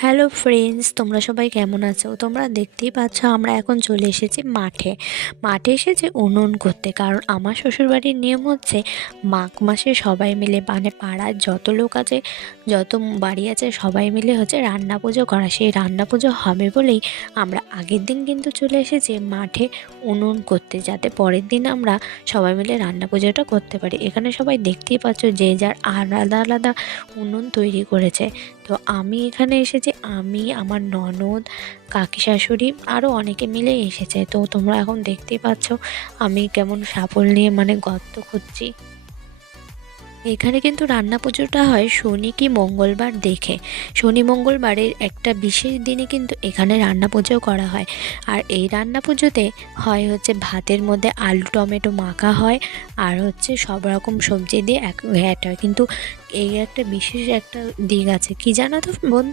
Hello friends, তোমরা সবাই কেমন আছো? তোমরা দেখতেই পাচ্ছ আমরা এখন চলে এসেছি মাঠে। মাঠে এসেছি উনুন করতে, কারণ আমার শ্বশুরবাড়ির নিয়ম হচ্ছে মাঘ মাসে সবাই মিলে, মানে পাড়ার যত লোক আছে, যত বাড়ি আছে, সবাই মিলে হচ্ছে রান্না পুজো করা। সেই রান্না পুজো হবে বলেই আমরা আগের দিন কিন্তু চলে এসেছি মাঠে উনুন করতে, যাতে পরের দিন আমরা সবাই মিলে রান্না পুজোটা করতে পারি। এখানে সবাই দেখতেই পাচ্ছ যে যার আলাদা আলাদা উনুন তৈরি করেছে। তো আমি এখানে এসেছি, আমি, আমার ননদ, কাকি শাশুড়ি, আরও অনেকে মিলে এসেছে। তো তোমরা এখন দেখতেই পাচ্ছ আমি কেমন শাবল নিয়ে মানে গর্ত খুঁজছি। এখানে কিন্তু রান্না পুজোটা হয় শনি কি মঙ্গলবার দেখে। শনি মঙ্গলবারের একটা বিশেষ দিনে কিন্তু এখানে রান্না পুজো করা হয়। আর এই রান্না পুজোতে হয় হচ্ছে ভাতের মধ্যে আলু টমেটো মাখা হয়, আর হচ্ছে সব রকম সবজি দিয়ে এক ঘ্যাট হয়। কিন্তু এই একটা বিশেষ একটা দিক আছে, কি জানো তো বন্ধু?